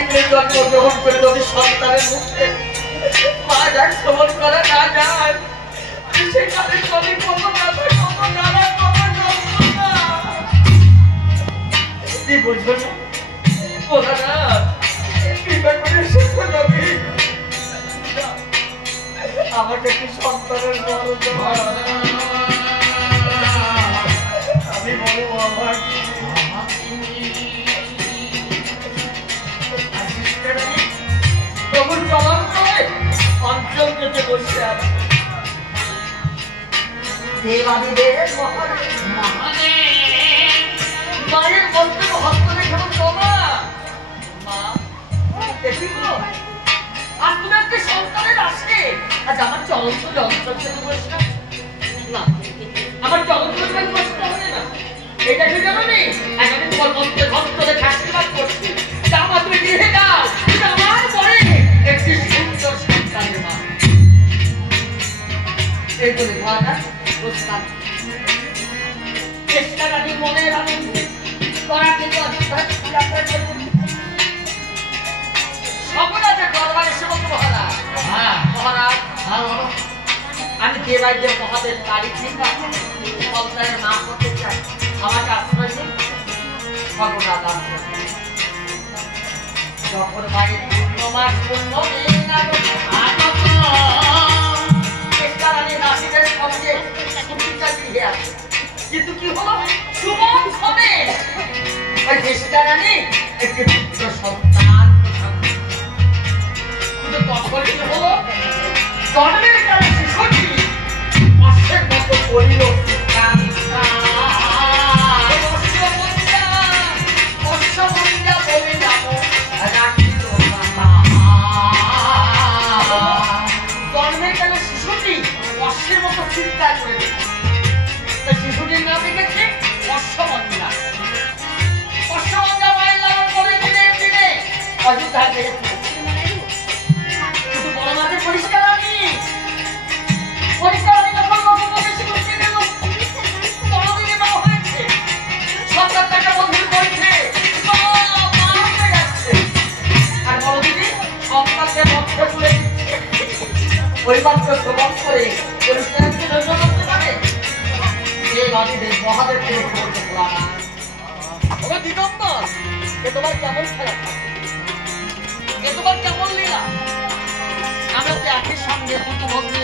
একদিন জন্মগ্রহণ করে যদি সন্তানের মুখে মা যাক শ্রবণ করা না যায় সেখানে সবই কত ব্যথা কত জ্বালা কত যন্ত্রণা কি বুঝবে না ওরা কৃপা করে শিক্ষা যাবি আমাকে কি সন্তানের আমি বলো আমার প্রভুর চলন করে অঞ্চল কেটে বসে আছে দেবাদিদেব মায়ের মন্ত্রে হস্ত রেখে তোমা মা দেখি আর তুমি একটা সন্তানের আসে আজ আমার চলন্ত যন্ত্র থেকে বসে না আমার চলন্ত বসতে হবে না এটা কি জানো নি এখানে তোমার মন্ত্রে হস্ত রেখে আশীর্বাদ করছি জামা তুমি দিয়ে দাও আমার পরে একটি সুন্দর সন্তানের মা এই বলে ভাড়া প্রস্তাব চেষ্টা রাখি মনের আনন্দে করা কিন্তু সকলের দরবারে সেবক মহারাজ মহারাজ আমি দেবাইদের মহাদেব তারিখ সন্তানের নাম করতে চাই আমাকে আশ্রয় দিন সর্বনাথ আশ্রয় যখন মায়ের পূর্ণ মাস পূর্ণ কিন্তু কি হলো সুমন হবে ওই চেষ্টা রানী একটি পুত্র সন্তান কিন্তু তখন কি হলো জন্মের কালে শিশুটি অশ্বের মতো করিল জন্মের কালে শিশুটি অশ্বের মতো চিন্তা করে শিশুটির নাম রেখেছে অশ্বমঞ্জা অশ্বমঞ্জা মায়ের লালন করে দিনে দিনে অযোধ্যা পেয়েছে কিন্তু বড় মাঝে পরিষ্কার আমি যখন লোকমুখে শিশুটি গেল বড়দিনে মা হয়েছে সন্তানটাকে বন্ধু করছে আর বড়দিনে সন্তানকে মধ্যে তুলে দিচ্ছে পরিবারকে শ্রবণ করে পরিষ্কার করতে পারে মহাদেবকে বলতে ওরা দিগম্বর এ তোমার কেমন খেলা এ তোমার কেমন লীলা আমরা তো একই সঙ্গে দুটো ভক্তি